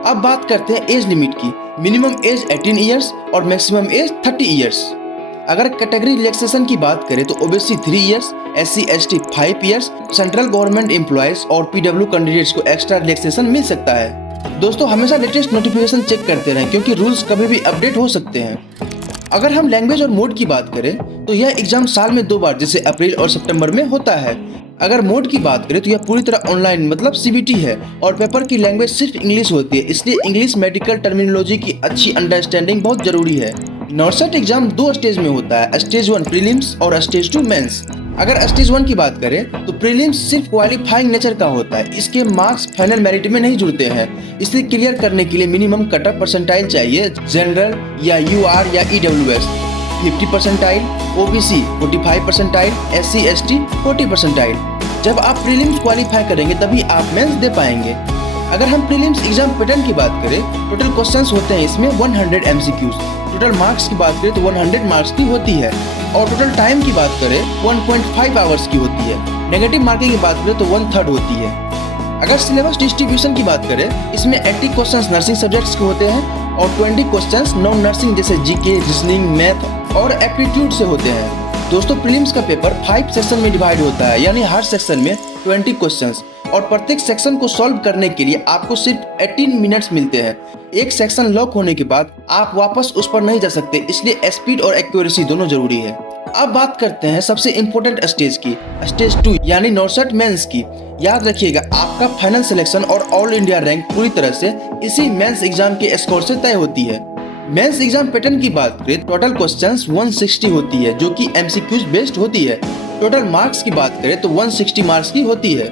अब बात करते हैं एज लिमिट की। मिनिमम एज 18 ईयर्स और मैक्सिमम एज 30 ईयर्स। अगर कैटेगरी रिलैक्सेशन की बात करें तो OBC 3 years, SC ST 5 years, central government employees और PW कैंडिडेट्स को एक्स्ट्रा रिलैक्सेशन मिल सकता है। दोस्तों हमेशा लेटेस्ट नोटिफिकेशन चेक करते रहें क्योंकि रूल्स कभी भी अपडेट हो सकते हैं। अगर हम लैंग्वेज और मोड की बात करें तो यह एग्जाम साल में 2 बार जैसे अप्रैल और सितंबर में होता है। अगर मोड की बात करें तो यह पूरी तरह ऑनलाइन मतलब CBT है और पेपर की लैंग्वेज सिर्फ इंग्लिश होती है, इसलिए इंग्लिश मेडिकल टर्मिनोलॉजी की अच्छी अंडरस्टैंडिंग बहुत जरूरी है। नॉर्सेट एग्जाम 2 स्टेज में होता है, स्टेज 1 प्रीलिम्स और स्टेज 2 मेंस। अगर स्टेज 1 की बात करें तो प्रीलिम्स सिर्फ क्वालिफाइंग नेचर का होता है, इसके मार्क्स फाइनल मेरिट में नहीं जुड़ते हैं। इसे क्लियर करने के लिए मिनिमम कट ऑफ परसेंटाइल चाहिए, जनरल या UR या EWS 50 percentile, OBC 45 percentile, SC ST 40 percentile. जब आप प्रीलिम्स क्वालिफाई करेंगे तभी आप मेंस दे पाएंगे। अगर हम प्रीलिम्स एग्जाम पैटर्न की बात करें, टोटल क्वेश्चंस होते हैं इसमें 100 MCQs। टोटल मार्क्स की बात करें तो 100 मार्क्स की होती है और टोटल टाइम की बात करें 1.5 आवर्स की होती है। नेगेटिव मार्किंग की बात करें तो 1/3 होती है। अगर सिलेबस डिस्ट्रीब्यूशन की बात करें, इसमें 80 क्वेश्चंस नर्सिंग सब्जेक्ट्स के होते हैं और 20 क्वेश्चंस नॉन नर्सिंग जैसे GK, रीजनिंग, मैथ और एप्टीट्यूड से होते हैं। दोस्तों प्रीलिम्स का पेपर 5 सेक्शन में डिवाइड होता है, यानी हर सेक्शन में 20 क्वेश्चंस और प्रत्येक सेक्शन को सॉल्व करने के लिए आपको सिर्फ 18 मिनट्स मिलते हैं। एक सेक्शन लॉक होने के बाद आप वापस उस पर नहीं जा सकते, इसलिए स्पीड और एक्यूरेसी दोनों जरूरी है। अब बात करते हैं सबसे इम्पोर्टेंट स्टेज की, स्टेज 2 यानी नॉर्सेट मेंस की। याद रखिएगा आपका फाइनल सिलेक्शन और ऑल इंडिया रैंक पूरी तरह से इसी मेंस एग्जाम के स्कोर से तय होती है। मेंस एग्जाम पैटर्न की बात करें, टोटल क्वेश्चंस 160 होती है जो कि MCQs बेस्ड होती है। टोटल मार्क्स की बात करें तो 160 मार्क्स की होती है।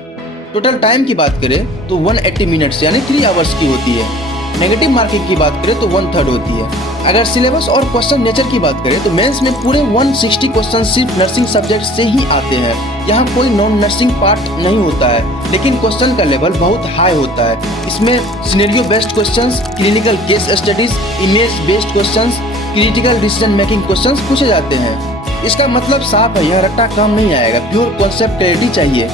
टोटल टाइम की बात करें तो 180 मिनट्स यानी 3 आवर्स की होती है। नेगेटिव मार्किंग की बात करें तो 1/3 होती है। अगर सिलेबस और क्वेश्चन नेचर की बात करें तो मेंस में पूरे 160 क्वेश्चन सिर्फ नर्सिंग सब्जेक्ट से ही आते हैं। यहाँ कोई नॉन नर्सिंग पार्ट नहीं होता है, लेकिन क्वेश्चन का लेवल बहुत हाई होता है। इसमें scenario based questions, clinical case studies, image based questions, critical decision making questions पूछे जाते हैं। इसका मतलब साफ है, यह रट्टा काम नहीं आएगा, प्योर कॉन्सेप्ट क्लैरिटी चाहिए।